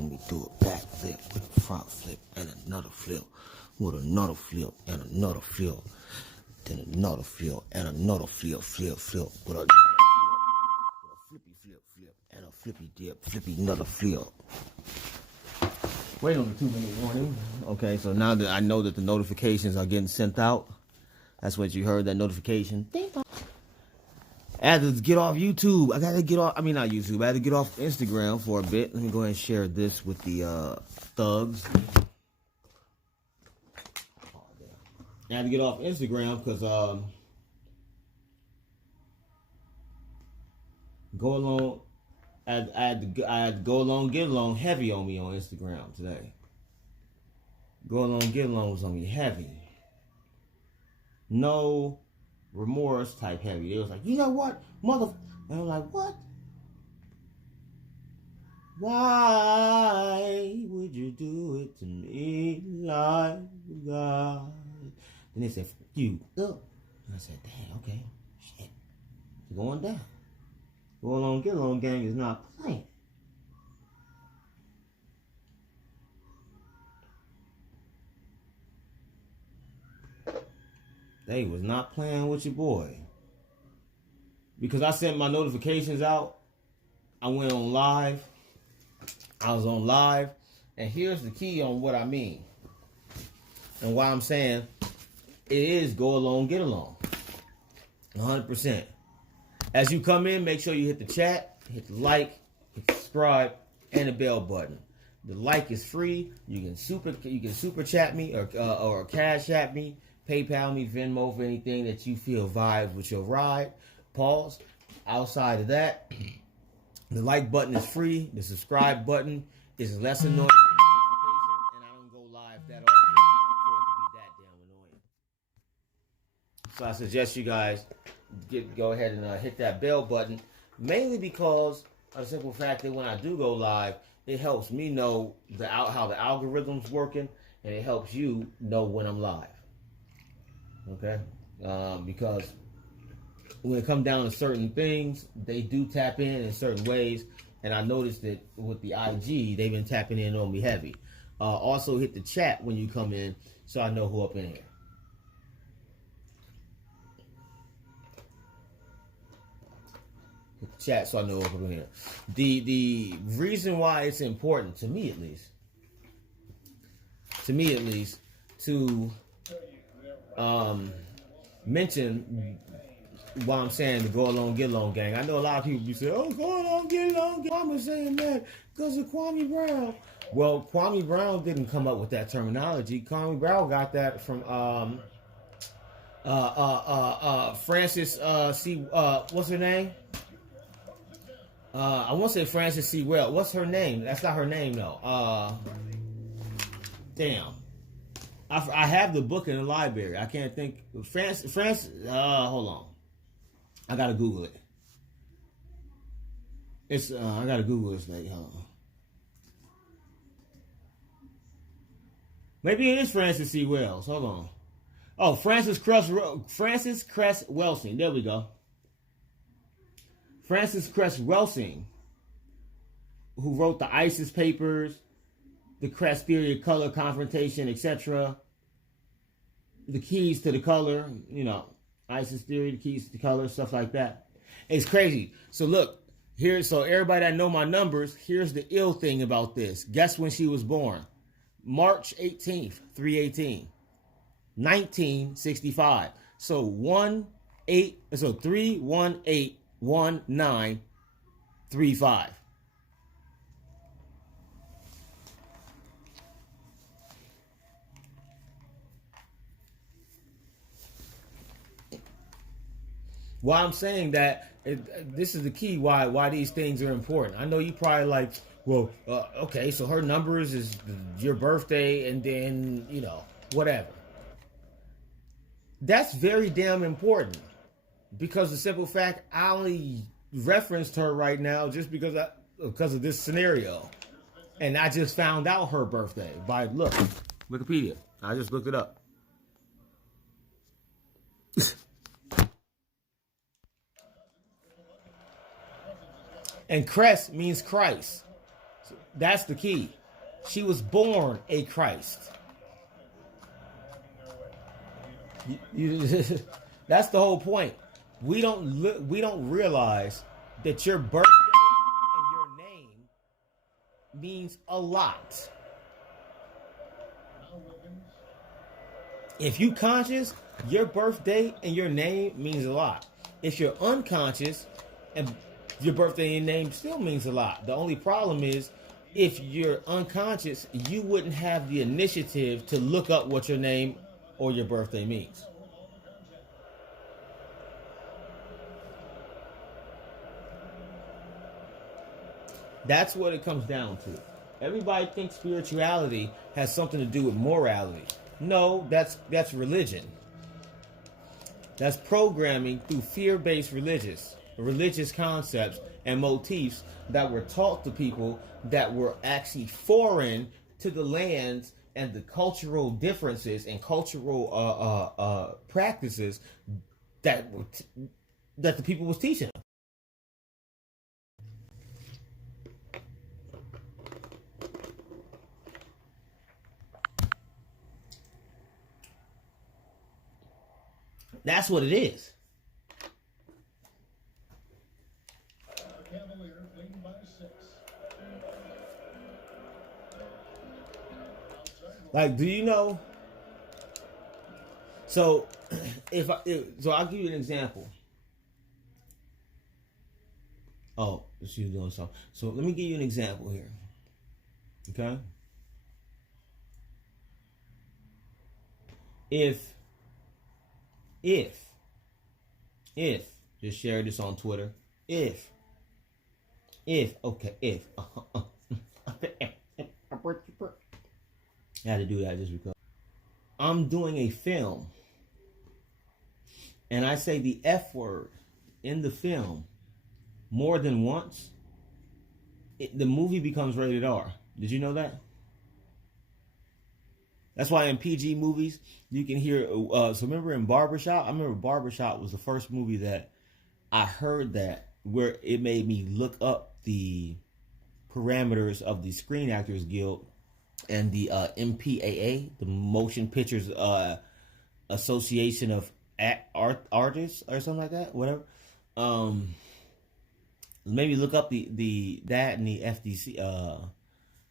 watching me do a back flip with a front flip and another flip with another flip and another flip, then another flip and another flip with a flippy flip and a flippy dip, flippy another flip. Wait on the 2-minute warning. Okay, so now that I know that the notifications are getting sent out, that's what you heard, that notification. I had to get off YouTube. I gotta get off, not YouTube. I had to get off Instagram for a bit. Let me go ahead and share this with the thugs. I had to get off Instagram because I had to go along, get along heavy on me on Instagram today. Go along, get along was on me heavy. No remorse type heavy. It was like, you know what, mother. And I'm like, what? Why would you do it to me like God? And they said, you up. And I said, damn, okay, shit, it's going down. Go along, get along gang is not playing. They was not playing with your boy. Because I sent my notifications out. I went on live. I was on live. And here's the key on what I mean. And why I'm saying it is go along, get along. 100%. As you come in, make sure you hit the chat, hit the like, hit the subscribe, and the bell button. The like is free. You can super chat me or cash at me, PayPal me, Venmo for anything that you feel vibes with your ride. Pause. Outside of that, the like button is free. The subscribe button is less annoying than the notification, and I don't go live that often for it to be that damn annoying. So I suggest you guys go ahead and hit that bell button, mainly because of the simple fact that when I do go live, it helps me know how the algorithm's working, and it helps you know when I'm live. Okay? Because when it comes down to certain things, they do tap in certain ways, and I noticed that with the IG, they've been tapping in on me heavy. Also hit the chat when you come in, so I know who up in here. Chat, so I know what's over here. The reason why it's important to me, at least, to mention why I'm saying to go along, get along, gang. I know a lot of people be saying, "Oh, go along, get along." I'm saying that because of Kwame Brown. Well, Kwame Brown didn't come up with that terminology. Kwame Brown got that from Francis C. What's her name? I want to say Francis C. Well. What's her name? That's not her name, though. Damn. I have the book in the library. I can't think. Francis. Hold on. I gotta Google it. I gotta Google this lady. Hold on. Maybe it is Francis C. Wells. Hold on. Oh, Francis Cress Welsing. There we go. Francis Cress Welsing, who wrote the ISIS papers, the Cress theory of color, confrontation, etc. The keys to the color, ISIS theory, the keys to the color, stuff like that. It's crazy. So look, so everybody that know my numbers, here's the ill thing about this. Guess when she was born? March 18th, 3/18, 1965. So 3181935. Why I'm saying that, this is the key why these things are important. I know you probably like, well, okay, so her numbers is your birthday and then, whatever. That's very damn important. Because the simple fact, I only referenced her right now just because of this scenario. And I just found out her birthday by Wikipedia. I just looked it up. And Cress means Christ. That's the key. She was born a Christ. That's the whole point. We don't realize that your birthday and your name means a lot. If you conscious, your birthday and your name means a lot. If you're unconscious, and your birthday and name still means a lot. The only problem is, if you're unconscious, you wouldn't have the initiative to look up what your name or your birthday means. That's what it comes down to. Everybody thinks spirituality has something to do with morality. No, that's religion. That's programming through fear-based religious concepts and motifs that were taught to people that were actually foreign to the lands and the cultural differences and cultural practices that the people was teaching. That's what it is. Cavaliers leading by 6. Like, do you know? So, so I'll give you an example. Oh, she's doing something. So let me give you an example here. Okay. If just share this on Twitter. If I had to do that just because I'm doing a film and I say the F word in the film more than once, the movie becomes rated R. Did you know that? That's why in PG movies, you can hear, so remember in Barbershop? I remember Barbershop was the first movie that I heard that where it made me look up the parameters of the Screen Actors Guild and the MPAA, the Motion Pictures Association of Artists or something like that, whatever. Maybe look up the that and the FDC,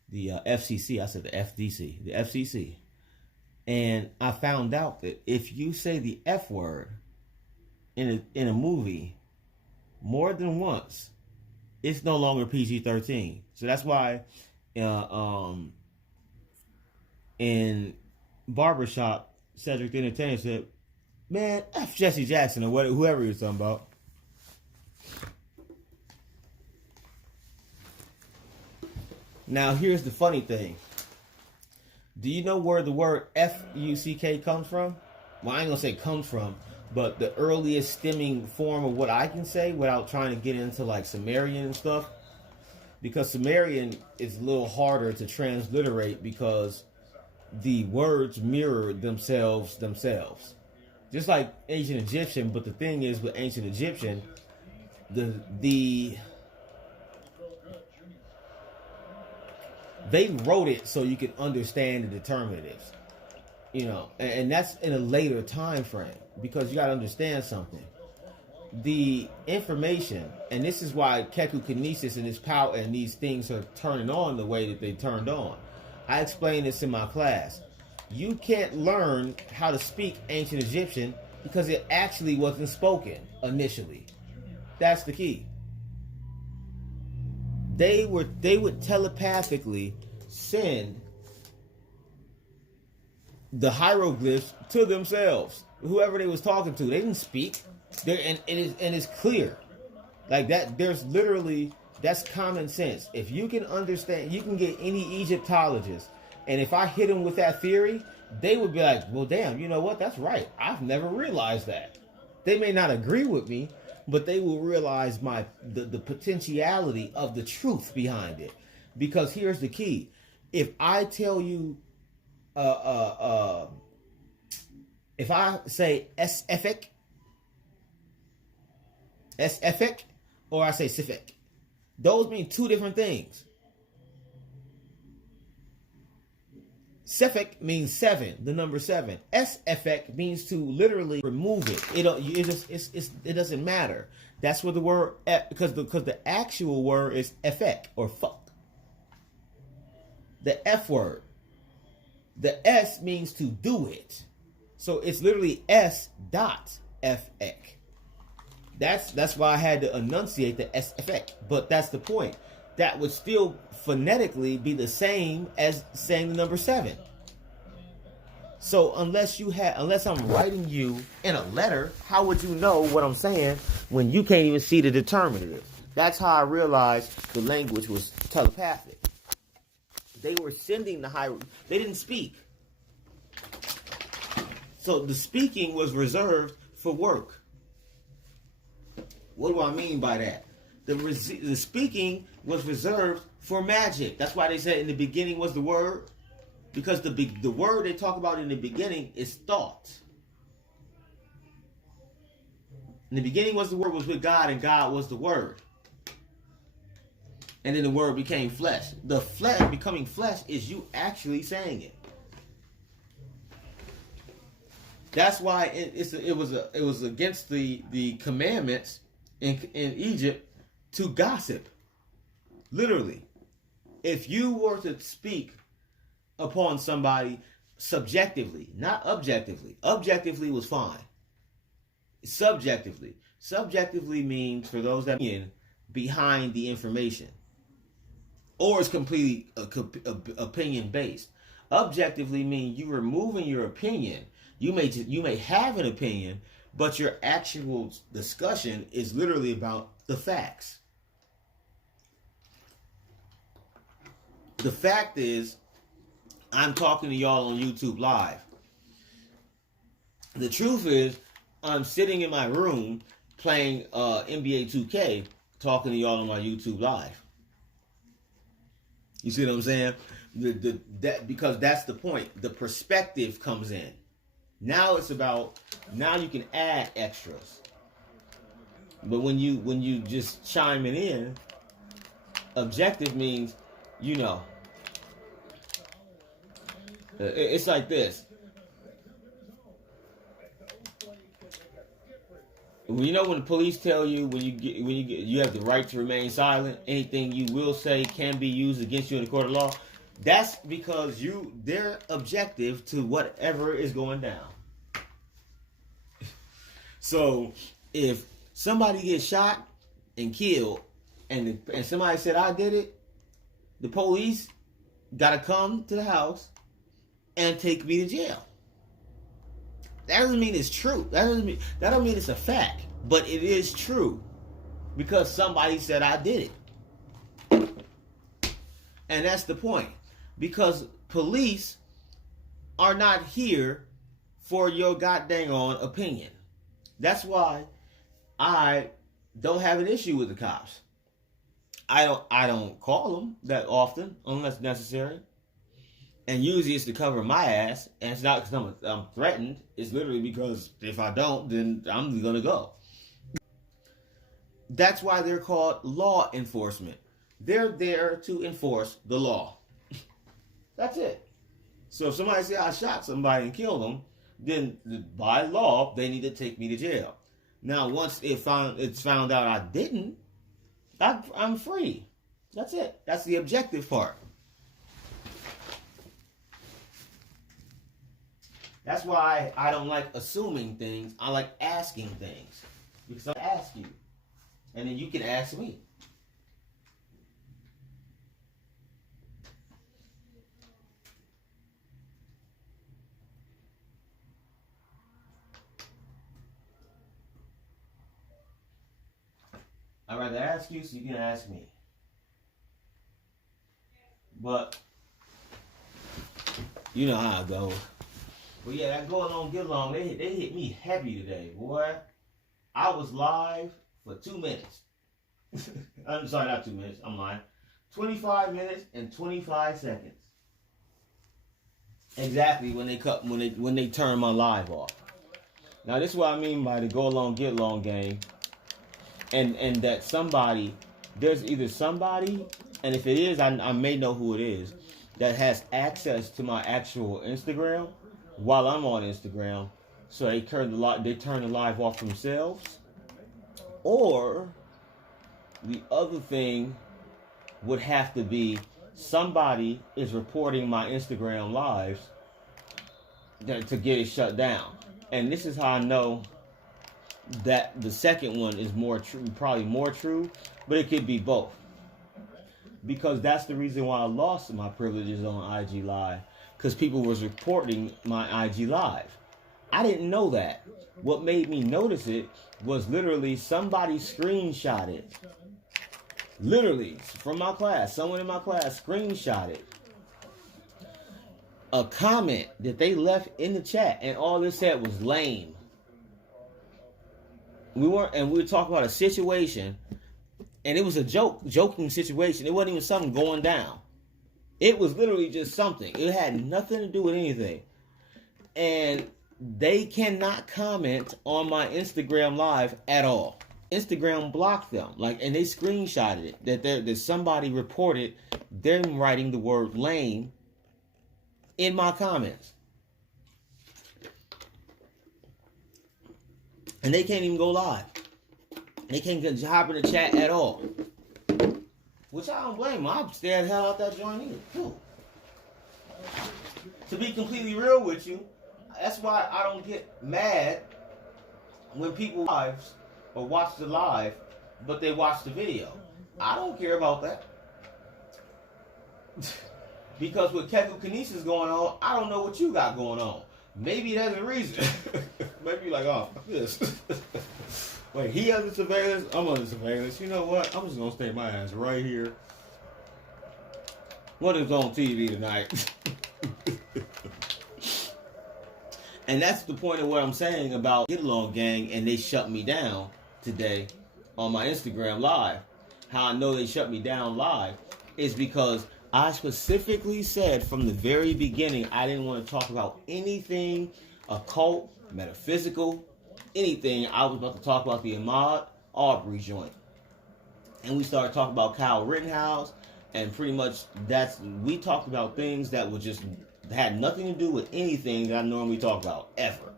the FCC. I said the FDC, the FCC. And I found out that if you say the F word in a movie more than once, it's no longer PG-13. So that's why in Barbershop, Cedric the Entertainer said, "Man, F Jesse Jackson," or whoever he was talking about. Now, here's the funny thing. Do you know where the word F-U-C-K comes from? Well, I ain't gonna say comes from, but the earliest stemming form of what I can say without trying to get into like Sumerian and stuff. Because Sumerian is a little harder to transliterate because the words mirror themselves. Just like ancient Egyptian, but the thing is with ancient Egyptian, they wrote it so you could understand the determinatives, and that's in a later time frame because you got to understand something. The information, and this is why Keku kinesis and his power and these things are turning on the way that they turned on. I explained this in my class. You can't learn how to speak ancient Egyptian because it actually wasn't spoken initially. That's the key. They would telepathically send the hieroglyphs to themselves, whoever they was talking to. They didn't speak. It's clear, like that. There's literally, that's common sense. If you can understand, you can get any Egyptologist, and if I hit them with that theory, they would be like, "Well, damn, you know what? That's right. I've never realized that." They may not agree with me, but they will realize the potentiality of the truth behind it. Because here's the key. If I tell you, if I say S-Effic, or I say Sifik, those mean two different things. Sefek means seven, the number seven. S-effect means to literally remove it. It doesn't matter. That's what the word, because the actual word is effect or fuck. The F word. The S means to do it. So it's literally S dot F-ec. That's why I had to enunciate the S effect. But that's the point. That would still phonetically be the same as saying the number seven. So unless I'm writing you in a letter, how would you know what I'm saying when you can't even see the determinative? That's how I realized the language was telepathic. They were sending they didn't speak. So the speaking was reserved for work. What do I mean by that? The speaking was reserved for magic. That's why they said in the beginning was the word. Because the word they talk about in the beginning is thought. In the beginning was the word, was with God, and God was the word. And then the word became flesh. The flesh becoming flesh is you actually saying it. That's why it was against the commandments in Egypt to gossip. Literally, if you were to speak upon somebody subjectively, not objectively. Objectively was fine. Subjectively means for those that are behind the information, or it's completely opinion based. Objectively means you removing your opinion. You may have an opinion, but your actual discussion is literally about the facts. The fact is, I'm talking to y'all on YouTube Live. The truth is, I'm sitting in my room playing NBA 2K, talking to y'all on my YouTube Live. You see what I'm saying? Because that's the point. The perspective comes in. Now it's about, now you can add extras. But when you just chiming in, objective means, you know, it's like this. You know when the police tell you you have the right to remain silent, anything you will say can be used against you in the court of law. That's because they're objective to whatever is going down. So if somebody gets shot and killed, and somebody said I did it, the police gotta come to the house and take me to jail. That doesn't mean it's true. That don't mean it's a fact, but it is true because somebody said I did it. And that's the point. Because police are not here for your goddamn on opinion. That's why I don't have an issue with the cops. I don't call them that often unless necessary. And usually it's to cover my ass, and it's not because I'm threatened. It's literally because if I don't, then I'm gonna go. That's why they're called law enforcement. They're there to enforce the law. That's it. So if somebody says I shot somebody and killed them, then by law they need to take me to jail. Now once it's found out I didn't, I'm free. That's it. That's the objective part. That's why I don't like assuming things. I like asking things. Because I ask you. And then you can ask me. I'd rather ask you so you can ask me. But you know how it goes. But yeah, that go along, get along. They hit me heavy today, boy. I was live for 2 minutes. I'm sorry, not 2 minutes. I'm lying. 25 minutes and 25 seconds. Exactly when they turn my live off. Now this is what I mean by the go along, get along game. And that there's either somebody, and if it is, I may know who it is, that has access to my actual Instagram while I'm on Instagram, so they turn the live off themselves. Or the other thing would have to be somebody is reporting my Instagram lives to get it shut down. And this is how I know that the second one is more true, probably more true, but it could be both. Because that's the reason why I lost my privileges on IG Live, because people was reporting my IG Live. I didn't know that. What made me notice it was literally somebody screenshotted. Literally, from my class, someone in my class screenshotted a comment that they left in the chat, and all it said was lame. We were talking about a situation, and it was a joking situation. It wasn't even something going down. It was literally just something. It had nothing to do with anything. And they cannot comment on my Instagram Live at all. Instagram blocked them, and they screenshotted it that somebody reported them writing the word lame in my comments, and they can't even go live. They can't hop in the chat at all, which I don't blame them. I'd stay the hell out that joint either. To be completely real with you, that's why I don't get mad when people lives or watch the live, but they watch the video. I don't care about that. Because with Keku Kinesis going on, I don't know what you got going on. Maybe there's a reason. Maybe you're like, oh, this. Wait, he has the surveillance, I'm under surveillance. You know what? I'm just going to stay my ass right here. What is on TV tonight? And that's the point of what I'm saying about Get Along Gang, and they shut me down today on my Instagram Live. How I know they shut me down live is because I specifically said from the very beginning I didn't want to talk about anything occult, metaphysical, anything. I was about to talk about the Ahmaud Arbery joint. And we started talking about Kyle Rittenhouse, and pretty much we talked about things that were just had nothing to do with anything that I normally talk about, ever.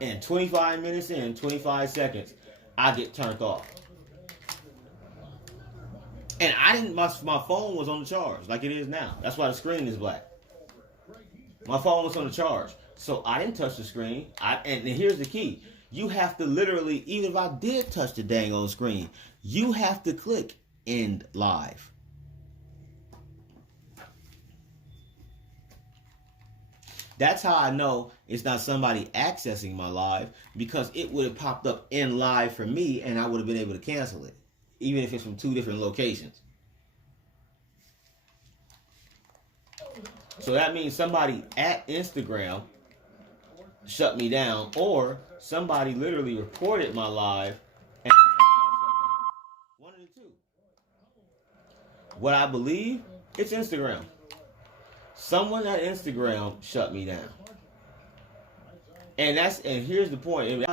And 25 minutes in, 25 seconds, I get turned off. And I didn't, my phone was on the charge, like it is now. That's why the screen is black. My phone was on the charge. So I didn't touch the screen. And here's the key. You have to literally, even if I did touch the dang old screen, you have to click end live. That's how I know it's not somebody accessing my live, because it would have popped up in live for me and I would have been able to cancel it, even if it's from 2 different locations. So that means somebody at Instagram shut me down, or somebody literally reported my live and one of the two. What I believe, it's Instagram. Someone at Instagram shut me down. And here's the point.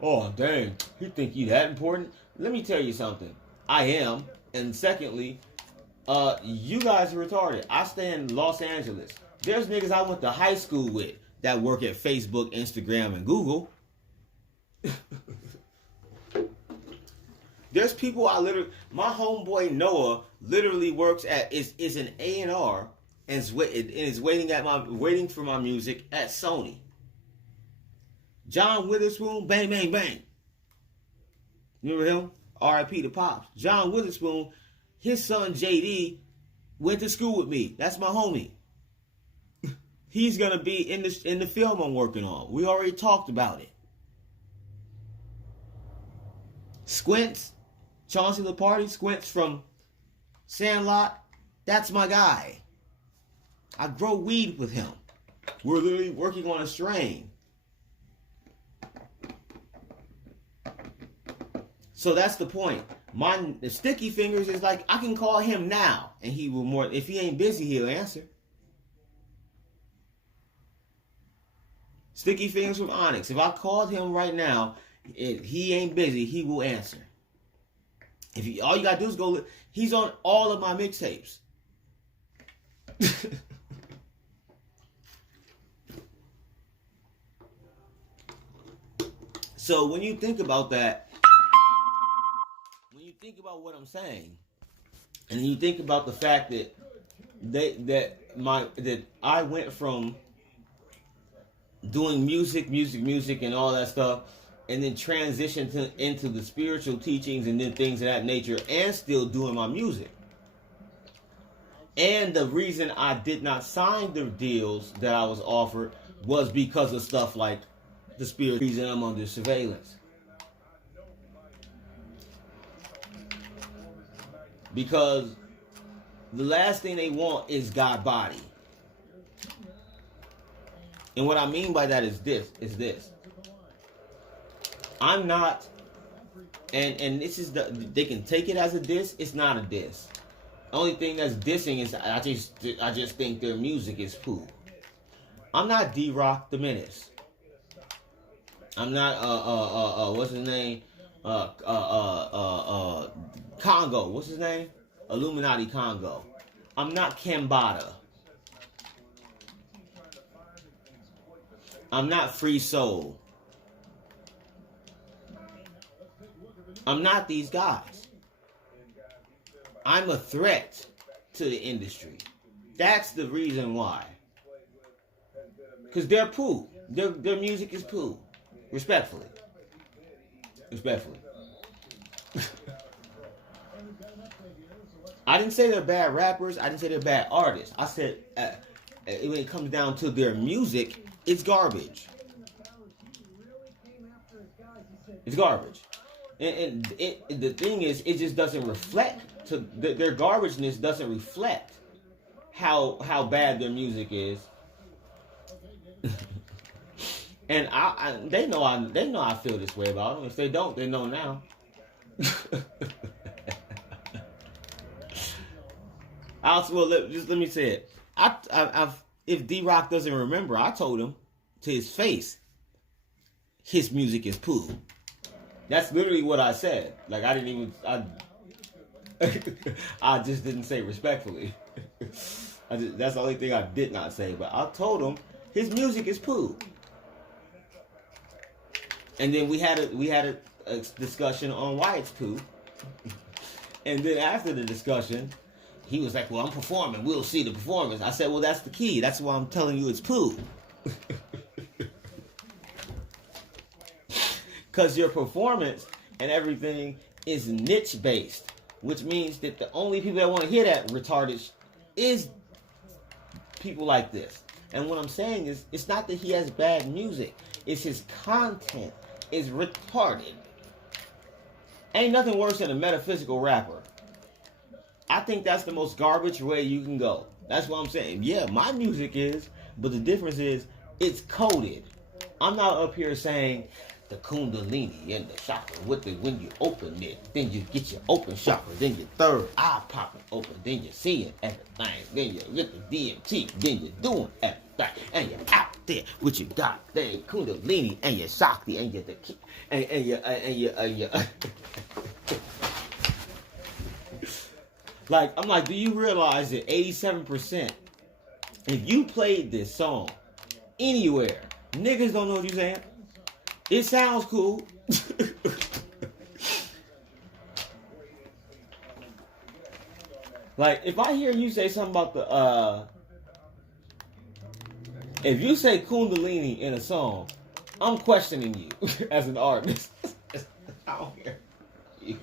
Oh, dang, you think you that important? Let me tell you something. I am. And secondly, you guys are retarded. I stay in Los Angeles. There's niggas I went to high school with that work at Facebook, Instagram, and Google. There's people my homeboy Noah literally works is an A&R and is waiting for my music at Sony. John Witherspoon, bang, bang, bang. You remember him? R.I.P. to Pops. John Witherspoon, his son JD went to school with me. That's my homie. He's gonna be in the film I'm working on. We already talked about it. Squints, Chauncey Leparty, Squints from Sandlot, that's my guy. I grow weed with him. We're literally working on a strain. So that's the point. The Sticky Fingers is like, I can call him now, and he will if he ain't busy, he'll answer. Sticky Fingers from Onyx. If I called him right now, if he ain't busy, he will answer. All you gotta do is go. He's on all of my mixtapes. So when you think about that, when you think about what I'm saying, and you think about the fact that that I went from doing music, and all that stuff, and then transitioned into the spiritual teachings and then things of that nature, and still doing my music. And the reason I did not sign the deals that I was offered was because of stuff like the spirit reason I'm under surveillance. Because the last thing they want is God body. And what I mean by that is this. I'm not, and this is they can take it as a diss. It's not a diss. Only thing that's dissing is I just think their music is poo. I'm not D-Rock the Menace. I'm not what's his name? Congo. What's his name? Illuminati Congo. I'm not Kambada. I'm not Free Soul. I'm not these guys. I'm a threat to the industry. That's the reason why. Because they're poo. Their music is poo. Respectfully. I didn't say they're bad rappers. I didn't say they're bad artists. I said when it comes down to their music, it's garbage. It's garbage. And the thing is, it just doesn't reflect. Their garbageness doesn't reflect how bad their music is. And they know I feel this way about them. If they don't, they know now. Let me say it. If D-Rock doesn't remember, I told him to his face, his music is poo. That's literally what I said. Like I just didn't say respectfully. That's the only thing I did not say. But I told him his music is poo. And then we had a discussion on why it's poo. And then after the discussion, he was like, well, I'm performing. We'll see the performance. I said, well, that's the key. That's why I'm telling you it's poo. Because your performance and everything is niche-based. Which means that the only people that want to hear that retarded is people like this. And what I'm saying is, it's not that he has bad music. It's his content is retarded. Ain't nothing worse than a metaphysical rapper. I think that's the most garbage way you can go. That's what I'm saying. Yeah, my music is, but the difference is it's coded. I'm not up here saying the Kundalini and the chakra when you open it, then you get your open chakra, then your third eye popping open, then you're seeing everything, then you get the DMT, then you're doing everything, and you're out there with your goddamn Kundalini and your Shakti and your like, I'm like, do you realize that 87%, if you played this song anywhere, niggas don't know what you're saying? It sounds cool. Like, if I hear you say something about if you say Kundalini in a song, I'm questioning you as an artist. I don't hear you.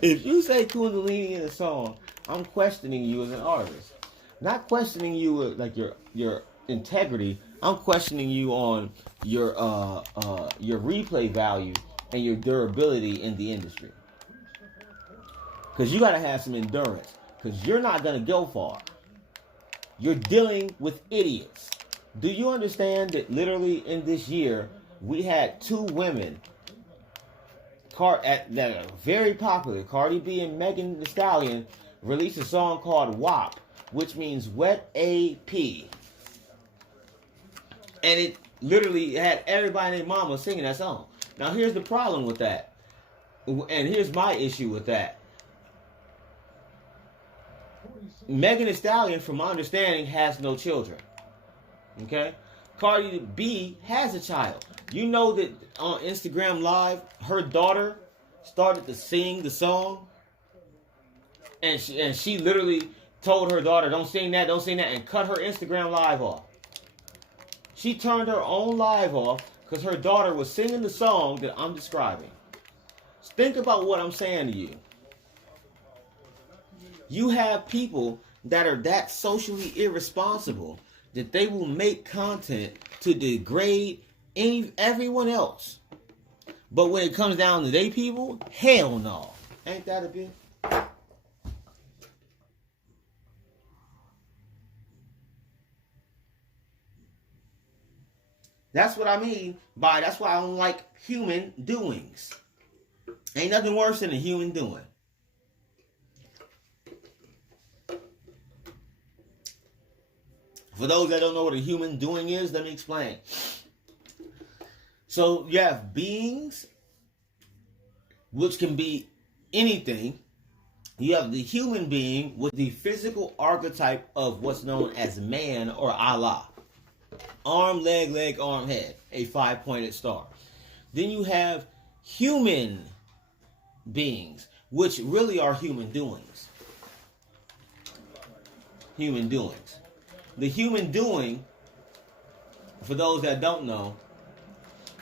If you say Kundalini in a song, I'm questioning you as an artist. Not questioning you like your integrity. I'm questioning you on your replay value and your durability in the industry. Because you got to have some endurance. Because you're not going to go far. You're dealing with idiots. Do you understand that literally in this year, we had 2 women that are very popular, Cardi B and Megan Thee Stallion, released a song called WAP, which means Wet AP. And it literally had everybody and their mama singing that song. Now here's the problem with that. And here's my issue with that. Megan Thee Stallion, from my understanding, has no children. Okay? Cardi B has a child. You know that on Instagram Live, her daughter started to sing the song, and she literally told her daughter, don't sing that, and cut her Instagram Live off. She turned her own live off because her daughter was singing the song that I'm describing. Think about what I'm saying to you. You have people that are that socially irresponsible that they will make content to degrade everyone else. But when it comes down to they people, hell no. Ain't that a bit? That's what I mean by, that's why I don't like human doings. Ain't nothing worse than a human doing. For those that don't know what a human doing is, let me explain. So you have beings, which can be anything. You have the human being with the physical archetype of what's known as man or Allah. Arm, leg, arm, head. A 5-pointed star. Then you have human beings, which really are human doings. Human doings. The human doing, for those that don't know,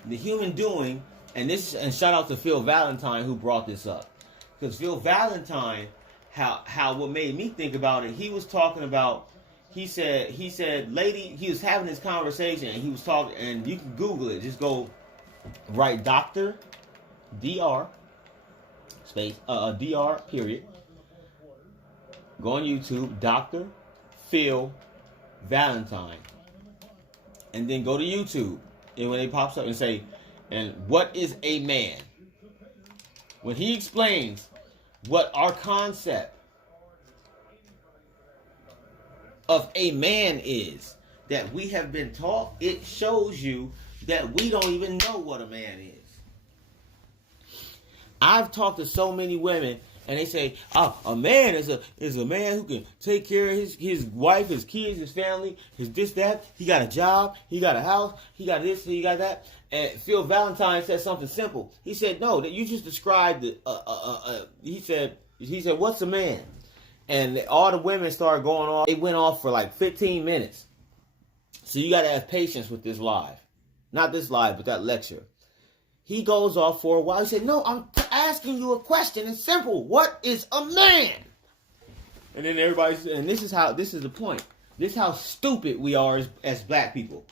the human doing, and shout out to Phil Valentine who brought this up. Because Phil Valentine, how what made me think about it, he was talking about, he said, lady, he was having this conversation and he was talking, and you can Google it, just go write Dr. Dr. space, Dr. period. Go on YouTube, Dr. Phil Valentine, and then go to YouTube, and when it pops up and say, and what is a man? When he explains what our concept of a man is that we have been taught, it shows you that we don't even know what a man is. I've talked to so many women, and they say, "Oh, a man is a man who can take care of his wife, his kids, his family, his this, that. He got a job, he got a house, he got this, he got that." And Phil Valentine said something simple. He said, "No, that you just described it." He said, "What's a man?" And all the women started going off. It went off for like 15 minutes. So you got to have patience with this live, not this live, but that lecture. He goes off for a while. He said, "No, I'm asking you a question. It's simple. What is a man?" And then everybody's, and this is the point. This is how stupid we are as black people.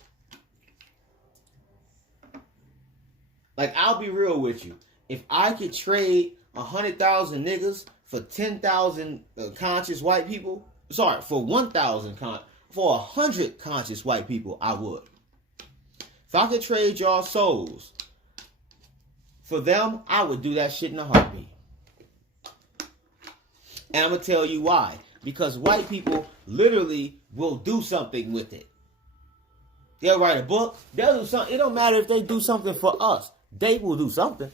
Like, I'll be real with you. If I could trade 100,000 niggas for 10,000 conscious white people, for 1,000 for 100 conscious white people, I would. If I could trade y'all souls for them, I would do that shit in a heartbeat. And I'm going to tell you why. Because white people literally will do something with it. They'll write a book. They'll do something. It don't matter if they do something for us. They will do something.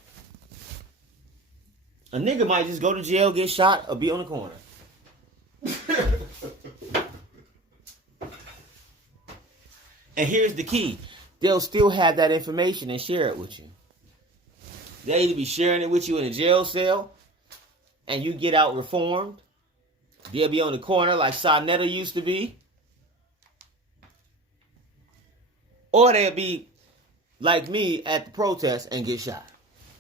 A nigga might just go to jail, get shot, or be on the corner. And here's the key. They'll still have that information and share it with you. They'll either be sharing it with you in a jail cell, and you get out reformed. They'll be on the corner like Sonetta used to be. Or they'll be like me at the protest and get shot.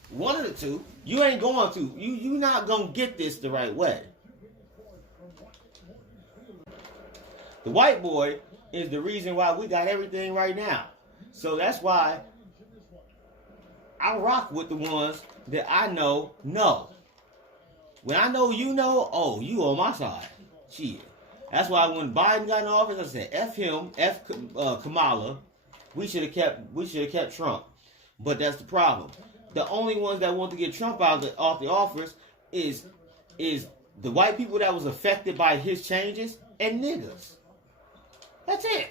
One of the two. You ain't going to. You're not going to get this the right way. The white boy is the reason why we got everything right now. So that's why I rock with the ones that I know. When I know you know, oh, you on my side. Shit. That's why when Biden got in office, I said, F him, F Kamala. We should have kept Trump. But that's the problem. The only ones that want to get Trump off the office is the white people that was affected by his changes and niggas. That's it.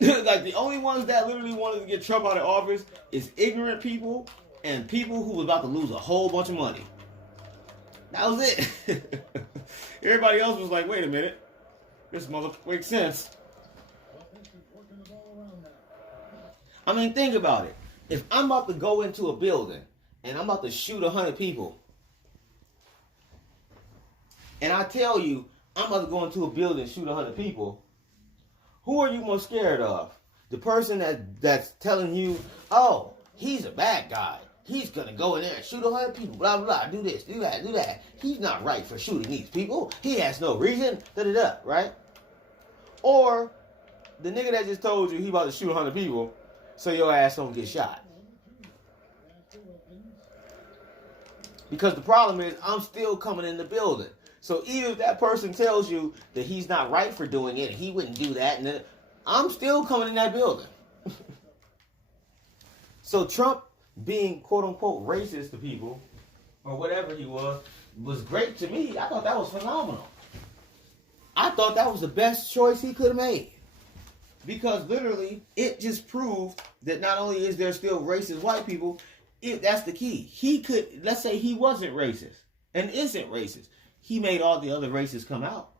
Like, the only ones that literally wanted to get Trump out of office is ignorant people and people who was about to lose a whole bunch of money. That was it. It Everybody else was like, wait a minute. This motherfucker makes sense. I mean, think about it. If I'm about to go into a building and I'm about to shoot 100 people, and I tell you I'm about to go into a building and shoot 100 people, who are you more scared of? The person that's telling you, oh, he's a bad guy. He's going to go in there and shoot 100 people, blah, blah, blah, do this, do that, do that. He's not right for shooting these people. He has no reason, da-da-da, right? Or the nigga that just told you he about to shoot 100 people so your ass don't get shot. Because the problem is, I'm still coming in the building. So even if that person tells you that he's not right for doing it, he wouldn't do that, and then I'm still coming in that building. So Trump being quote-unquote racist to people, or whatever he was great to me. I thought that was phenomenal. I thought that was the best choice he could have made. Because literally, it just proved that not only is there still racist white people, that's the key. He could, let's say he wasn't racist, and isn't racist. He made all the other races come out.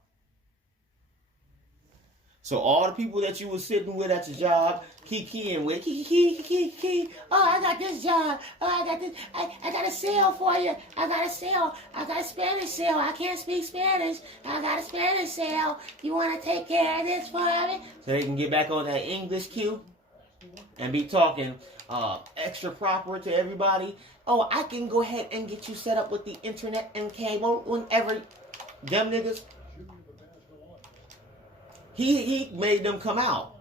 So all the people that you were sitting with at your job, kikiing with, kiki, oh, I got this job, oh, I got this, I got a sale for you, I got a sale, I got a Spanish sale, I can't speak Spanish, I got a Spanish sale, you want to take care of this for me? So they can get back on that English cue and be talking extra proper to everybody. Oh, I can go ahead and get you set up with the internet and cable whenever. Them niggas. He made them come out.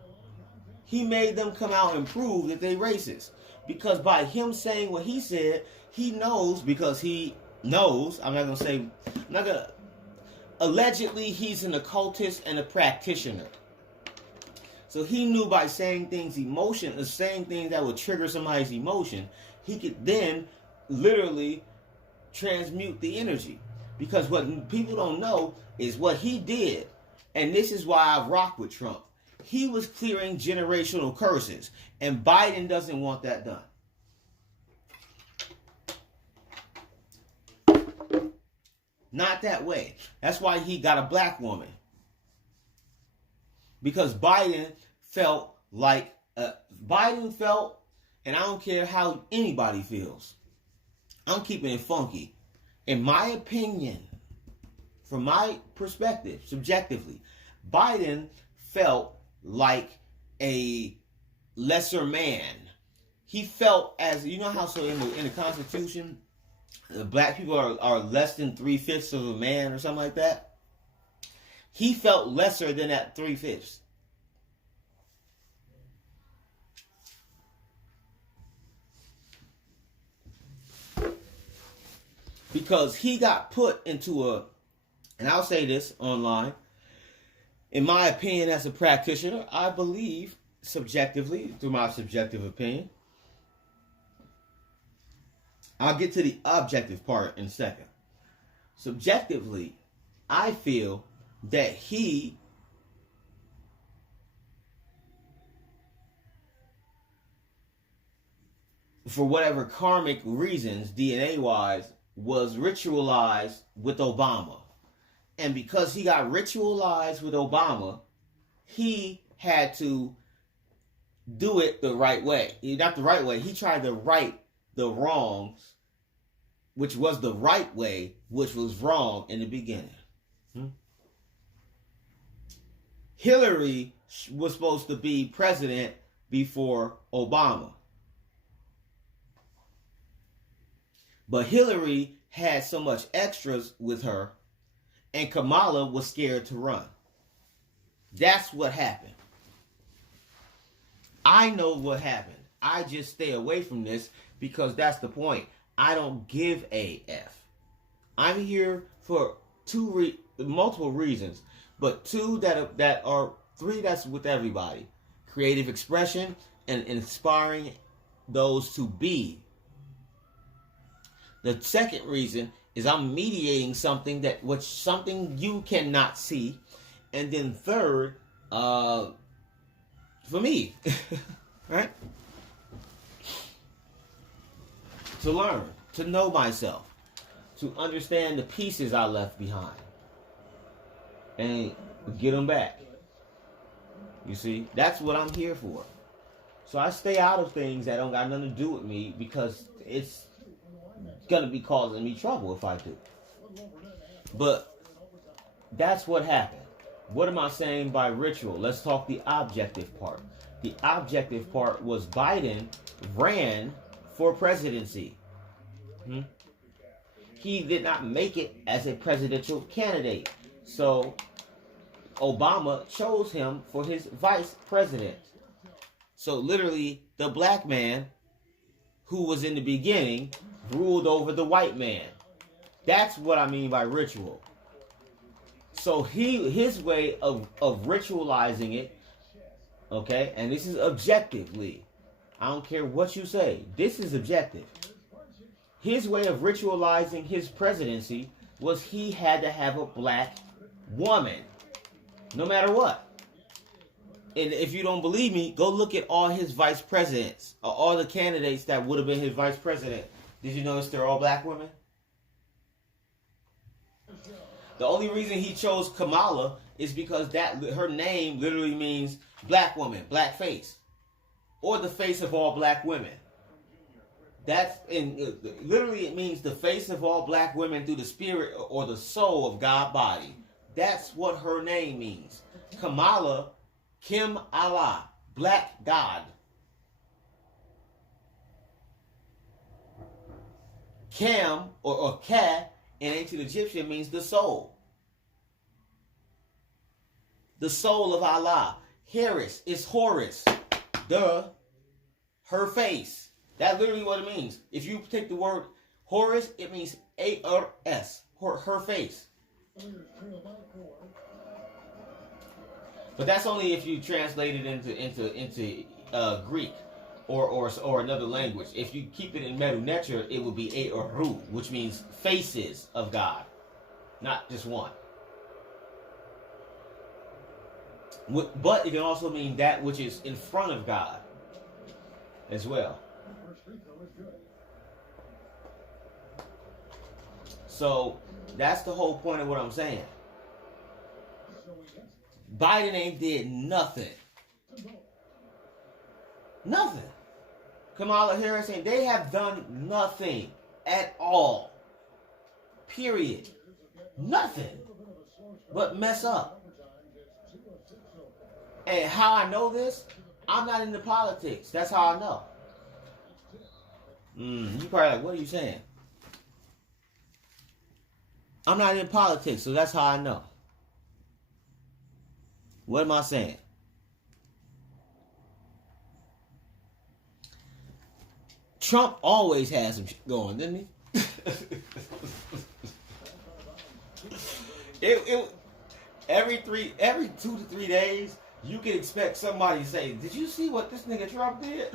He made them come out and prove that they racist. Because by him saying what he said, he knows, because he knows, allegedly he's an occultist and a practitioner. So he knew by saying things saying things that would trigger somebody's emotion, he could then literally transmute the energy. Because what people don't know is what he did, and this is why I rock with Trump. He was clearing generational curses, and Biden doesn't want that done. Not that way. That's why he got a black woman. Because Biden felt, and I don't care how anybody feels, I'm keeping it funky. In my opinion, from my perspective, subjectively, Biden felt like a lesser man. He felt as, you know how so in the Constitution, black people are less than 3/5 of a man or something like that? He felt lesser than that 3/5. Because he got put into and I'll say this online, in my opinion as a practitioner, I believe subjectively, through my subjective opinion, I'll get to the objective part in a second. Subjectively, I feel that he for whatever karmic reasons, DNA-wise, was ritualized with Obama. And because he got ritualized with Obama, he had to do it the right way. Not the right way. He tried to right the wrongs, which was the right way, which was wrong in the beginning. Hillary was supposed to be president before Obama. But Hillary had so much extras with her, and Kamala was scared to run. That's what happened. I know what happened. I just stay away from this because that's the point. I don't give a F. I'm here for multiple reasons, but two that are three that's with everybody. Creative expression and inspiring those to be. The second reason is I'm mediating something something you cannot see. And then third, for me, right? To learn, to know myself, to understand the pieces I left behind. and get them back. You see, that's what I'm here for. So I stay out of things that don't got nothing to do with me because it's gonna be causing me trouble if I do. But that's what happened. What am I saying by ritual? Let's talk the objective part. The objective part was Biden ran for presidency. He did not make it as a presidential candidate. So Obama chose him for his vice president. So literally, the black man who was in the beginning ruled over the white man. That's what I mean by ritual. So his way of ritualizing it, okay, and this is objectively. I don't care what you say. This is objective. His way of ritualizing his presidency was he had to have a black woman, no matter what. And if you don't believe me, go look at all his vice presidents, or all the candidates that would have been his vice president. Did you notice they're all black women? The only reason he chose Kamala is because her name literally means black woman, black face, or the face of all black women. Literally it means the face of all black women through the spirit or the soul of God body. That's what her name means. Kamala, Kim Allah, black God. Kam or Ka in ancient Egyptian means the soul. The soul of Allah. Horus is Horus. Her face. That's literally what it means. If you take the word Horus, it means A-R-S. Her face. But that's only if you translate it into Greek or another language. If you keep it in Medu Neter, it would be A-R-U, which means faces of God, not just one. But it can also mean that which is in front of God as well. So that's the whole point of what I'm saying. Biden ain't did nothing. Nothing. Kamala Harris ain't. They have done nothing at all. Period. Nothing. But mess up. And how I know this, I'm not into politics. That's how I know. You probably like, what are you saying? I'm not in politics, so that's how I know. What am I saying? Trump always had some shit going, didn't he? Every 2 to 3 days, you can expect somebody to say, "Did you see what this nigga Trump did?"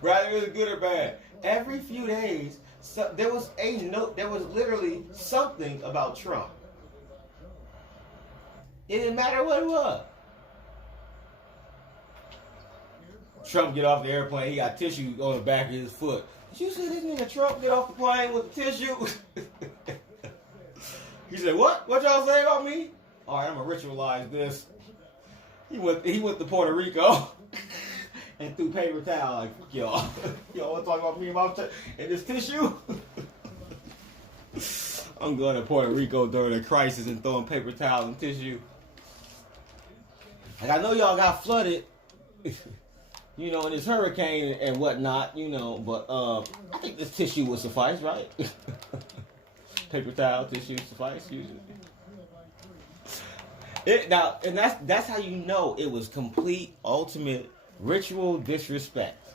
Right? It was good or bad. Every few days, there was literally something about Trump. It didn't matter what it was. Trump get off the airplane, he got tissue on the back of his foot. Did you see this nigga Trump get off the plane with the tissue? He said, what? What y'all say about me? All right, I'm going to ritualize this. He went to Puerto Rico and threw paper towel like, fuck y'all. Y'all want to talk about me and this tissue? I'm going to Puerto Rico during a crisis and throwing paper towel and tissue. Like, I know y'all got flooded, in this hurricane and whatnot, but I think this tissue would suffice, right? Paper towel, tissue suffice, usually. And that's how you know it was complete, ultimate, ritual disrespect.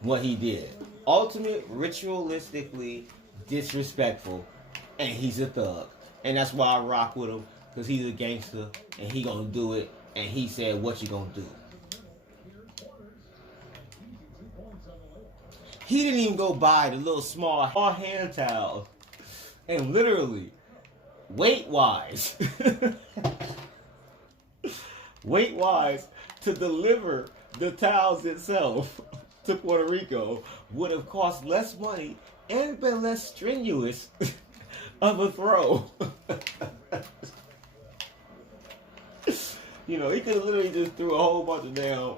What he did. Ultimate, ritualistically disrespectful, and he's a thug. And that's why I rock with him, because he's a gangster, and he gonna do it, and he said, what you gonna do? He didn't even go buy the little small hand towel, and literally, weight-wise, to deliver the towels itself to Puerto Rico would have cost less money and been less strenuous of a throw. You know, he could have literally just threw a whole bunch of damn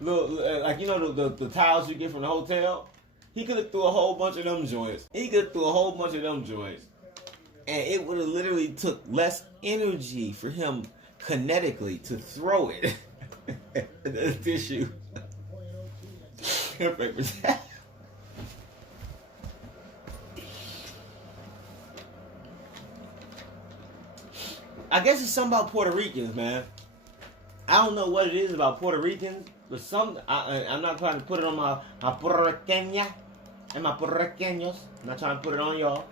little, like, you know, the towels you get from the hotel. He could have threw a whole bunch of them joints. And it would have literally took less energy for him kinetically to throw it. The tissue. I guess it's something about Puerto Ricans, man. I don't know what it is about Puerto Ricans, but I'm not trying to put it on my Puertorriqueña and my Puertorriqueños. I'm not trying to put it on y'all.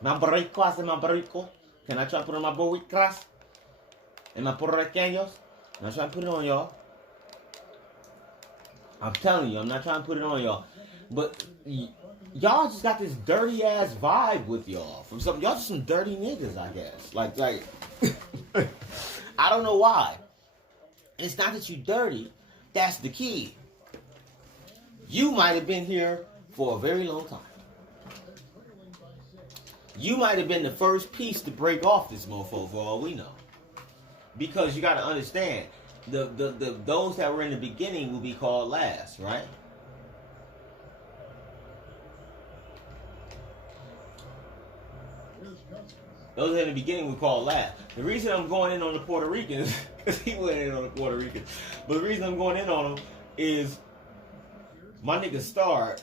My Boricuas and my Borico. Can I try to put it on my Boricuas and my Puertorriqueños? I'm not trying to put it on y'all. I'm telling you, I'm not trying to put it on y'all. But y'all just got this dirty ass vibe with y'all. Y'all just some dirty niggas, I guess. Like I don't know why. It's not that you dirty. That's the key. You might have been here for a very long time. You might have been the first piece to break off this mofo for all we know. Because you got to understand, those that were in the beginning will be called last, right? Those in the beginning we call last. The reason I'm going in on the Puerto Ricans, because he went in on the Puerto Ricans, but the reason I'm going in on them is my nigga Star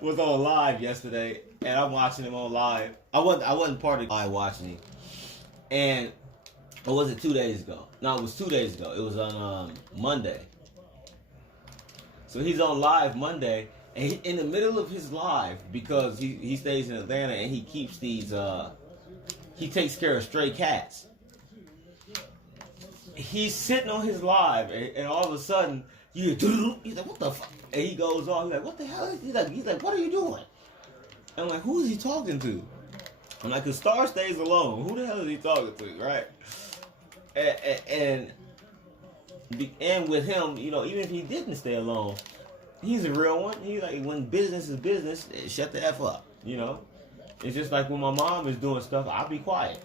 was on live yesterday, and I'm watching him on live. I wasn't part of live watching him, and or was it 2 days ago? No, it was 2 days ago. It was on Monday. So he's on live Monday. And in the middle of his live, because he stays in Atlanta and he keeps these, he takes care of stray cats. He's sitting on his live, and all of a sudden, he's like, what the fuck? And he goes on, he's like, what the hell is he? He's like, what are you doing? And I'm like, who is he talking to? I'm like, 'cause Star stays alone. Who the hell is he talking to, right? And with him, you know, even if he didn't stay alone, he's a real one. He's like, when business is business, shut the F up, you know? It's just like when my mom is doing stuff, I'll be quiet.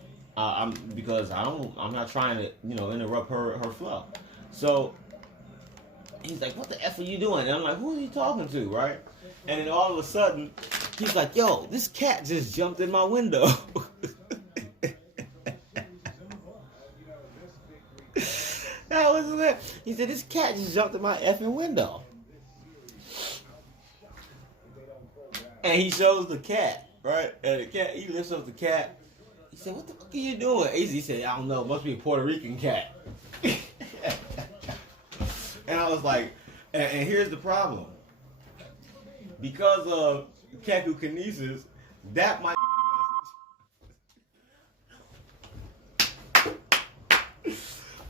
Because I'm not trying to, you know, interrupt her flow. So he's like, what the F are you doing? And I'm like, who are you talking to, right? And then all of a sudden, he's like, yo, this cat just jumped in my window. That was it. He said, this cat just jumped in my effing window. And he shows the cat, right? And the cat, he lifts up the cat. He said, what the fuck are you doing? He said, I don't know, it must be a Puerto Rican cat. And I was like, and here's the problem. Because of Keku kinesis, that might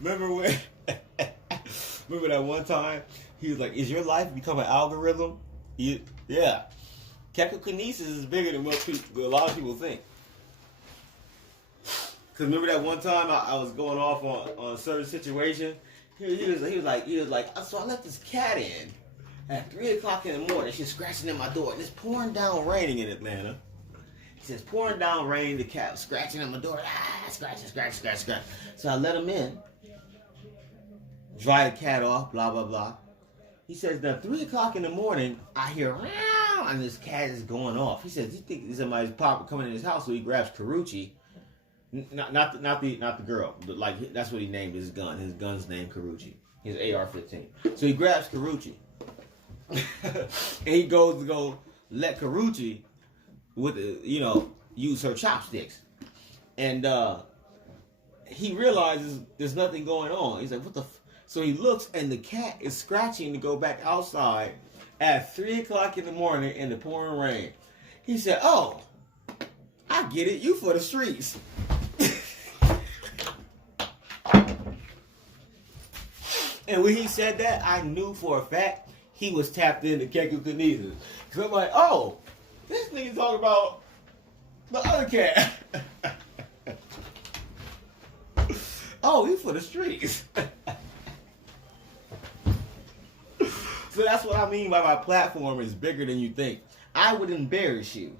remember that one time he was like, is your life become an algorithm? Yeah. Keku kinesis is bigger than what a lot of people think. Cause remember that one time I was going off on a certain situation. He was like, so I let this cat in at 3 o'clock in the morning. She's scratching at my door, and it's pouring down raining in Atlanta. He says, pouring down rain. The cat was scratching at my door. Scratching. So I let him in. Dry the cat off. Blah blah blah. He says, now 3 o'clock in the morning, I hear meow, and this cat is going off. He says, you think somebody's coming in his house? So he grabs Karuchi. Not the girl, but like that's what he named his gun. His gun's named Karuchi. His AR-15. So he grabs Karuchi, and he goes to go let Karuchi use her chopsticks, and he realizes there's nothing going on. He's like, what the? So he looks, and the cat is scratching to go back outside at 3 o'clock in the morning in the pouring rain. He said, "Oh, I get it. You for the streets." And when he said that, I knew for a fact he was tapped into Keku kinesis. Because I'm like, oh, this nigga talking about the other cat. Oh, he for the streets. So that's what I mean by my platform is bigger than you think. I would embarrass you.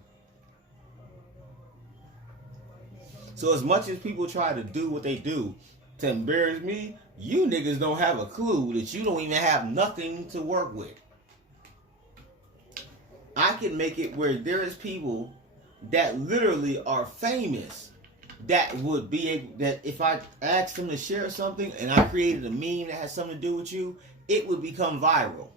So as much as people try to do what they do to embarrass me, you niggas don't have a clue that you don't even have nothing to work with. I can make it where there is people that literally are famous that would be able, that if I asked them to share something and I created a meme that has something to do with you, it would become viral.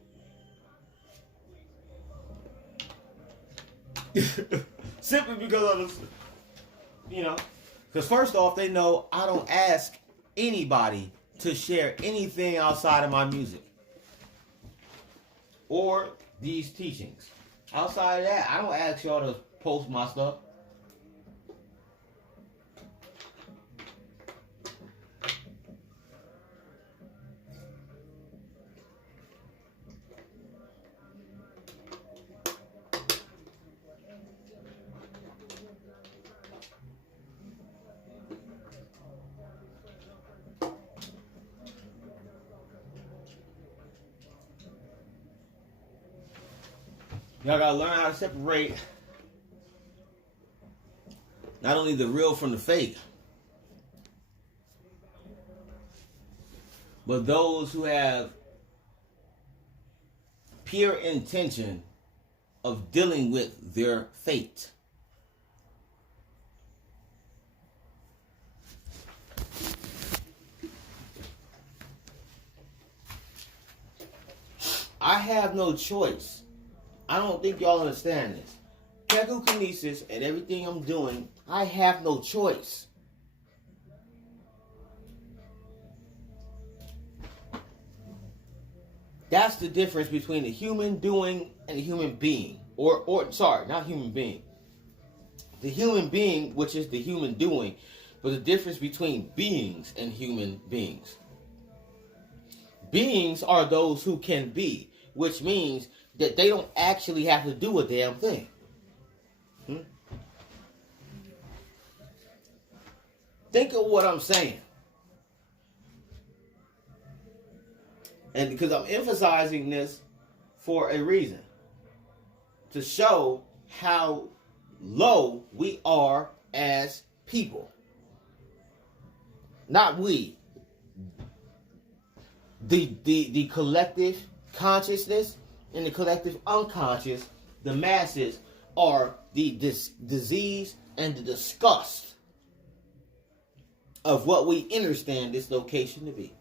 Simply because of the, because first off, they know I don't ask anybody to share anything outside of my music or these teachings. Outside of that, I don't ask y'all to post my stuff. Y'all gotta learn how to separate not only the real from the fake, but those who have pure intention of dealing with their fate. I have no choice. I don't think y'all understand this. Keku Kinesis and everything I'm doing, I have no choice. That's the difference between a human doing and a human being. Or sorry, not human being. The human being, which is the human doing, but the difference between beings and human beings. Beings are those who can be, which means that they don't actually have to do a damn thing. Think of what I'm saying. And because I'm emphasizing this for a reason. To show how low we are as people. Not we. The collective consciousness and the collective unconscious, the masses, are the disease and the disgust of what we understand this location to be.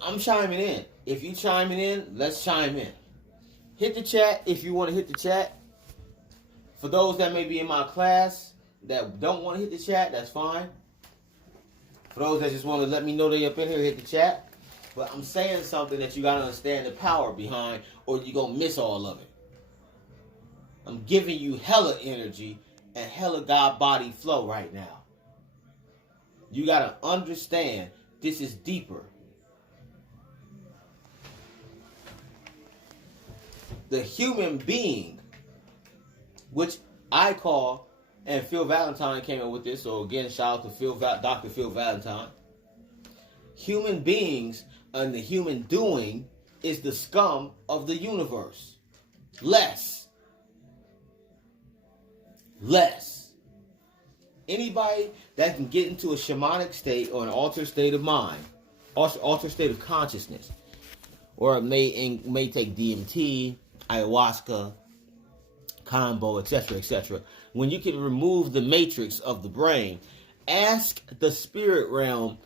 I'm chiming in. If you chiming in, let's chime in. Hit the chat if you want to hit the chat. For those that may be in my class that don't want to hit the chat, that's fine. For those that just want to let me know they up in here, hit the chat. But I'm saying something that you got to understand the power behind, or you're going to miss all of it. I'm giving you hella energy and hella God body flow right now. You got to understand this is deeper. The human being, which I call, and Phil Valentine came up with this, so again, shout out to Dr. Phil Valentine. Human beings and the human doing is the scum of the universe. Less. Anybody that can get into a shamanic state or an altered state of mind, altered state of consciousness, or may take DMT, ayahuasca, combo, etc., etc. When you can remove the matrix of the brain, ask the spirit realm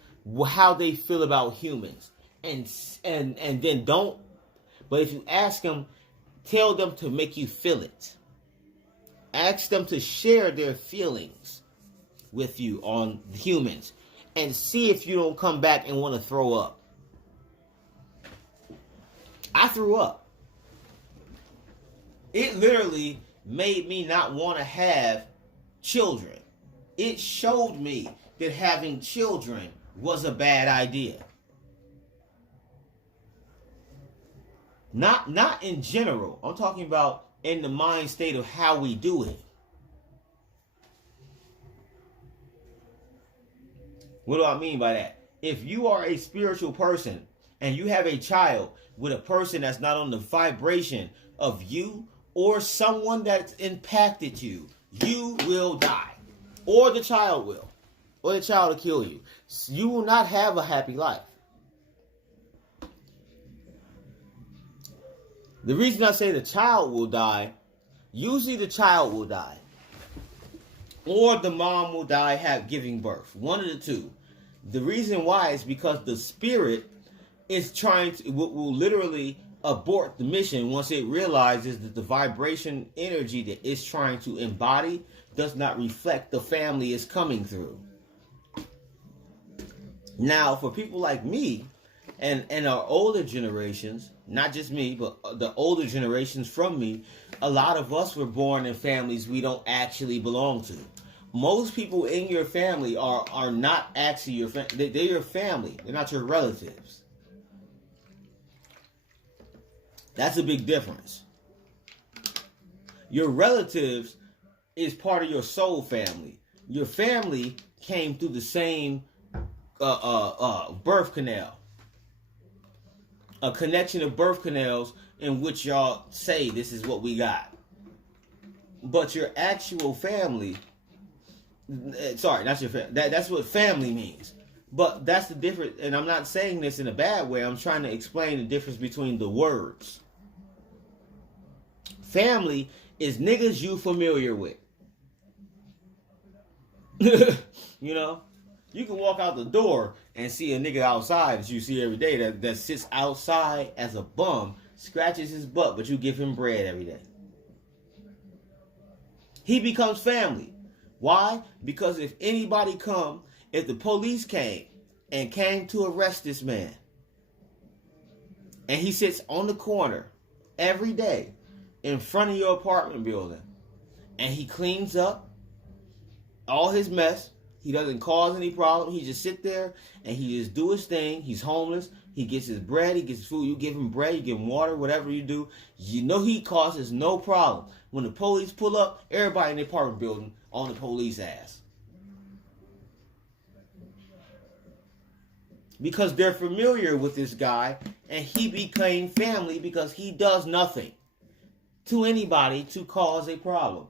how they feel about humans, and then don't. But if you ask them, tell them to make you feel it. Ask them to share their feelings with you on humans, and see if you don't come back and want to throw up. I threw up. It literally made me not want to have children. It showed me that having children was a bad idea. Not in general. I'm talking about in the mind state of how we do it. What do I mean by that? If you are a spiritual person and you have a child with a person that's not on the vibration of you or someone that's impacted you, you will die. Or the child will. Or the child will kill you. You will not have a happy life. The reason I say the child will die, usually the child will die. Or the mom will die giving birth. One of the two. The reason why is because the spirit is trying to, will literally abort the mission once it realizes that the vibration energy that it's trying to embody does not reflect the family it's coming through. Now, for people like me and our older generations, not just me, but the older generations from me, a lot of us were born in families we don't actually belong to. Most people in your family are not actually your family. They're your family. They're not your relatives. That's a big difference. Your relatives is part of your soul family. Your family came through the same birth canal. A connection of birth canals in which y'all say this is what we got. But your actual family, sorry, not your family. That's what family means. But that's the difference, and I'm not saying this in a bad way. I'm trying to explain the difference between the words. Family is niggas you familiar with. You know? You can walk out the door and see a nigga outside that you see every day that sits outside as a bum, scratches his butt, but you give him bread every day. He becomes family. Why? Because if the police came to arrest this man, and he sits on the corner every day in front of your apartment building, and he cleans up all his mess, he doesn't cause any problem. He just sit there and he just do his thing. He's homeless. He gets his bread. He gets his food. You give him bread. You give him water. Whatever you do, you know he causes no problem. When the police pull up, everybody in the apartment building on the police ass. Because they're familiar with this guy and he became family because he does nothing to anybody to cause a problem.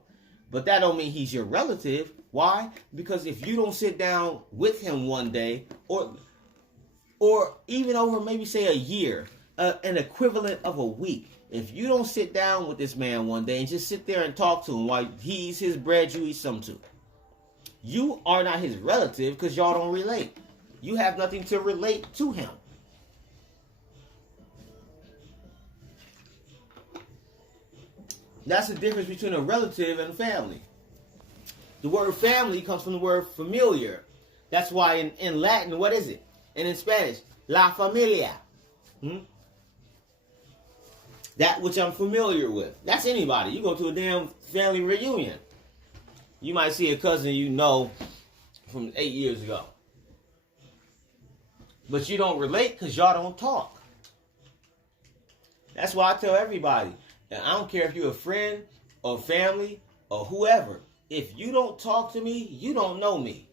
But that don't mean he's your relative. Why? Because if you don't sit down with him one day, or even over maybe say a year, an equivalent of a week, if you don't sit down with this man one day and just sit there and talk to him while he eats his bread, you eat some too. You are not his relative because y'all don't relate. You have nothing to relate to him. That's the difference between a relative and a family. The word family comes from the word familiar. That's why in Latin, what is it? And in Spanish, la familia. That which I'm familiar with. That's anybody. You go to a damn family reunion. You might see a cousin you know from 8 years ago. But you don't relate because y'all don't talk. That's why I tell everybody, and I don't care if you're a friend or family or whoever, if you don't talk to me, you don't know me.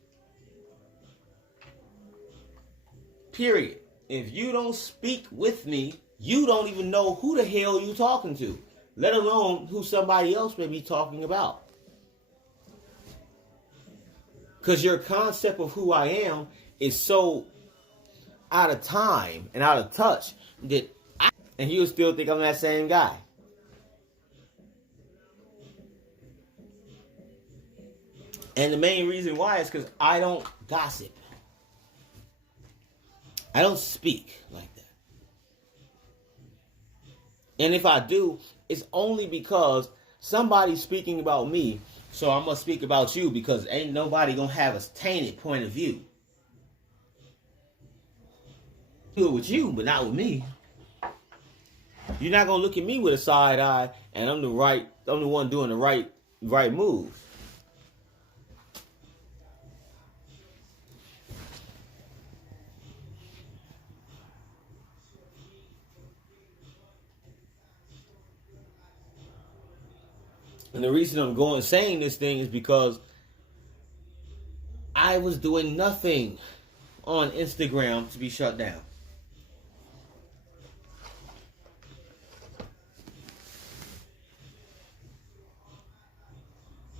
Period. If you don't speak with me, you don't even know who the hell you're talking to, let alone who somebody else may be talking about. Because your concept of who I am is so out of time and out of touch that and you'll still think I'm that same guy. And the main reason why is because I don't gossip. I don't speak like that. And if I do, it's only because somebody's speaking about me, so I must speak about you because ain't nobody gonna have a tainted point of view. Do it with you, but not with me. You're not gonna look at me with a side eye and I'm the one doing the right move. And the reason I'm saying this thing is because I was doing nothing on Instagram to be shut down?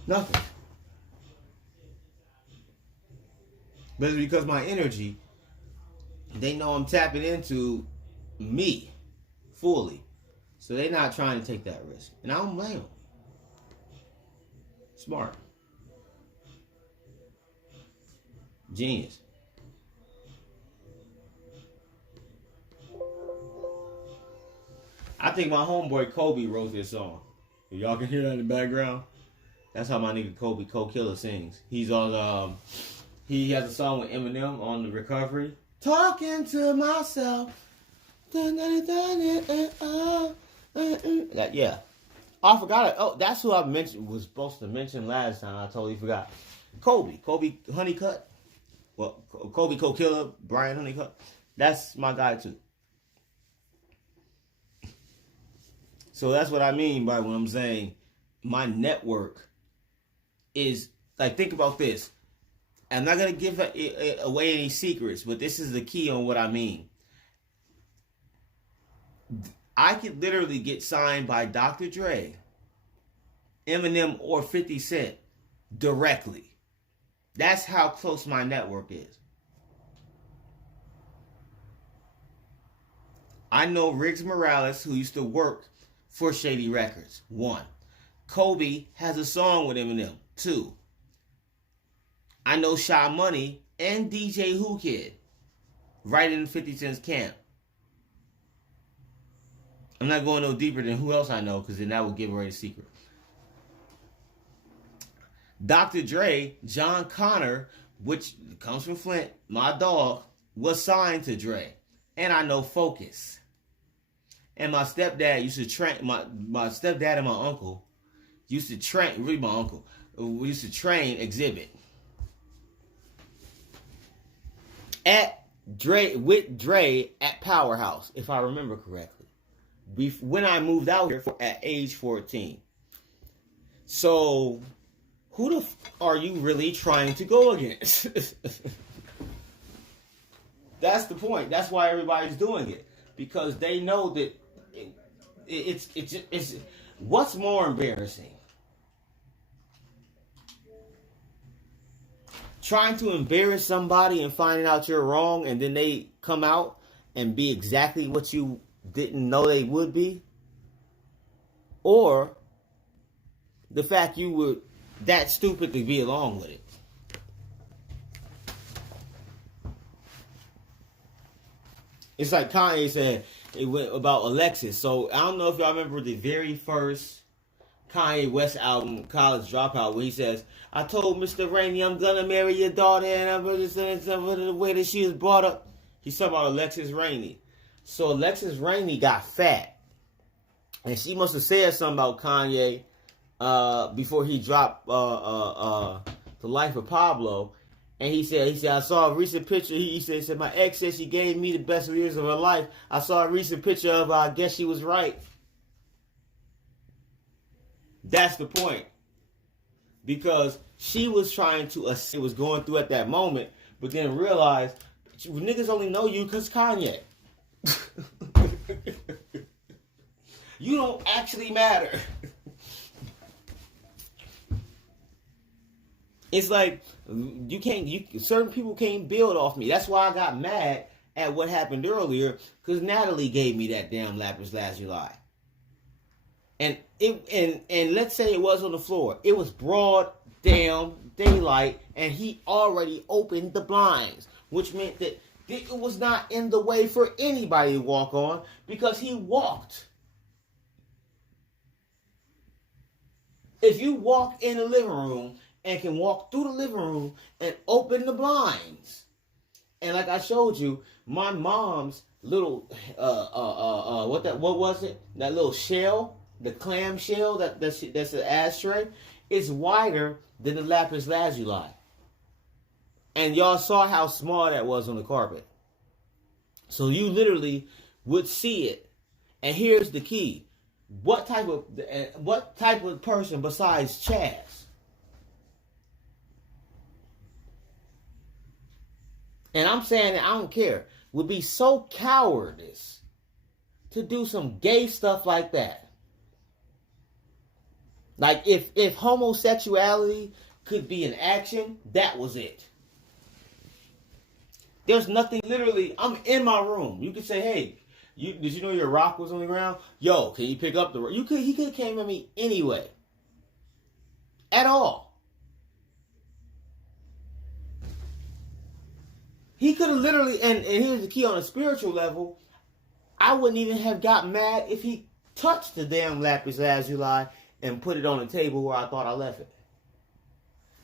Nothing. But it's because my energy, they know I'm tapping into me fully. So they're not trying to take that risk. And I don't blame them. Smart. Genius. I think my homeboy Kobe wrote this song. If y'all can hear that in the background. That's how my nigga Kobe Killer sings. He's on he has a song with Eminem on the Recovery. Talking to myself. That, yeah. I forgot it. Oh, that's who I was supposed to mention last time. I totally forgot. Kobe Honeycutt. Well, Kobe Killer, Brian Honeycutt. That's my guy too. So that's what I mean by when I'm saying my network is, like, think about this. I'm not going to give away any secrets, but this is the key on what I mean. I could literally get signed by Dr. Dre, Eminem, or 50 Cent directly. That's how close my network is. I know Riggs Morales, who used to work for Shady Records. 1. Kobe has a song with Eminem. 2. I know Shy Money and DJ Who Kid, right in 50 Cent's camp. I'm not going no deeper than who else I know, because then that would give away the secret. Dr. Dre, John Connor, which comes from Flint, my dog, was signed to Dre. And I know Focus. And my stepdad used to train, my stepdad and my uncle used to train, really my uncle, we used to train Exhibit. With Dre at Powerhouse, if I remember correctly. When I moved out here at age 14. So, who the are you really trying to go against? That's the point. That's why everybody's doing it. Because they know that it's what's more embarrassing? Trying to embarrass somebody and finding out you're wrong, and then they come out and be exactly what you didn't know they would be? Or the fact you were that stupid to be along with it? It's like Kanye said it went about Alexis. So I don't know if y'all remember the very first Kanye West album, College Dropout, where he says, I told Mr. Rainey I'm gonna marry your daughter, and I'm really saying the way that she was brought up. He's talking about Alexis Rainey. So Alexis Rainey got fat. And she must have said something about Kanye before he dropped The Life of Pablo. And he said, I saw a recent picture. He said, my ex said she gave me the best years of her life. I saw a recent picture of her. I guess she was right. That's the point. Because she was trying to it was going through at that moment, but then realized niggas only know you because Kanye. You don't actually matter. It's like certain people can't build off me. That's why I got mad at what happened earlier, because Natalie gave me that damn lapis lazuli. And let's say it was on the floor. It was broad damn daylight, and he already opened the blinds, which meant that it was not in the way for anybody to walk on, because he walked. If you walk in the living room and can walk through the living room and open the blinds, and like I showed you, my mom's little what was it? That little shell, the clam shell that's an ashtray, is wider than the lapis lazuli. And y'all saw how small that was on the carpet. So you literally would see it. And here's the key. What type of person besides Chaz and I'm saying that I don't care, would be so cowardice to do some gay stuff like that. Like if homosexuality could be an action, that was it. There's nothing, literally, I'm in my room. You could say, hey, did you know your rock was on the ground? Yo, can you pick up the rock? He could have came at me anyway. At all. He could have literally, and here's the key, on a spiritual level, I wouldn't even have got mad if he touched the damn lapis lazuli and put it on the table where I thought I left it.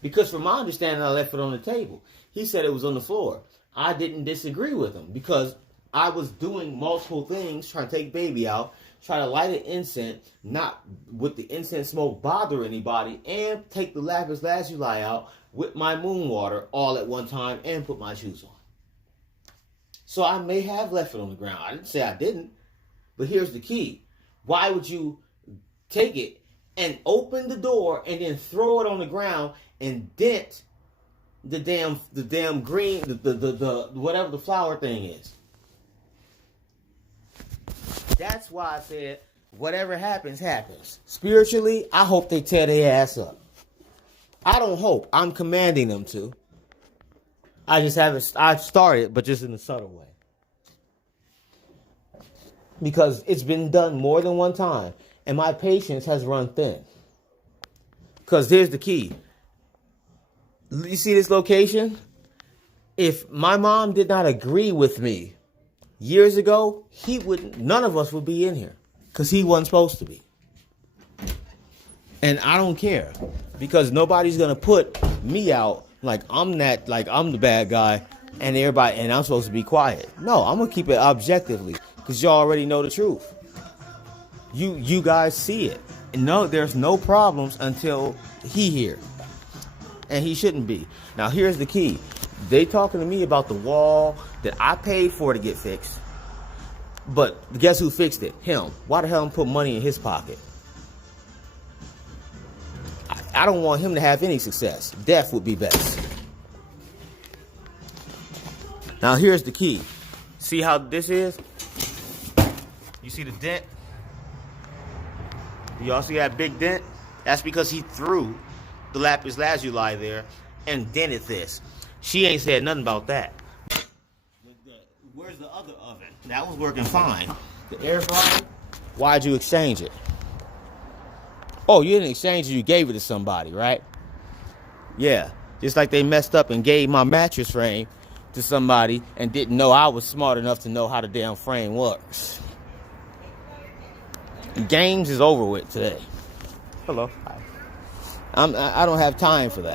Because from my understanding, I left it on the table. He said it was on the floor. I didn't disagree with him because I was doing multiple things, trying to take baby out, try to light an incense, not with the incense smoke bother anybody, and take the lapis lazuli out with my moon water all at one time and put my shoes on. So I may have left it on the ground. I didn't say I didn't. But here's the key. Why would you take it and open the door and then throw it on the ground and dent the damn green, the whatever the flower thing is? That's why I said whatever happens, happens. Spiritually, I hope they tear their ass up. I don't hope. I'm commanding them to. I just haven't. I've started, but just in a subtle way. Because it's been done more than one time. And my patience has run thin. Because here's the key. You see this location? If my mom did not agree with me years ago, none of us would be in here. Because he wasn't supposed to be. And I don't care. Because nobody's going to put me out like I'm the bad guy and I'm supposed to be quiet. No, I'm going to keep it objectively. Because you already know the truth. You guys see it. And no, there's no problems until he here. And he shouldn't be. Now, here's the key. They talking to me about the wall that I paid for to get fixed. But guess who fixed it? Him. Why the hell put money in his pocket? I don't want him to have any success. Death would be best. Now, here's the key. See how this is? You see the dent? Y'all see that big dent? That's because he threw the lapis lazuli there and dented this. She ain't said nothing about that. Where's the other oven? That was working fine. The air fryer? Why'd you exchange it? Oh, you didn't exchange it, you gave it to somebody, right? Yeah. Just like they messed up and gave my mattress frame to somebody and didn't know I was smart enough to know how the damn frame works. Games is over with today. Hello. Hi. I don't have time for that.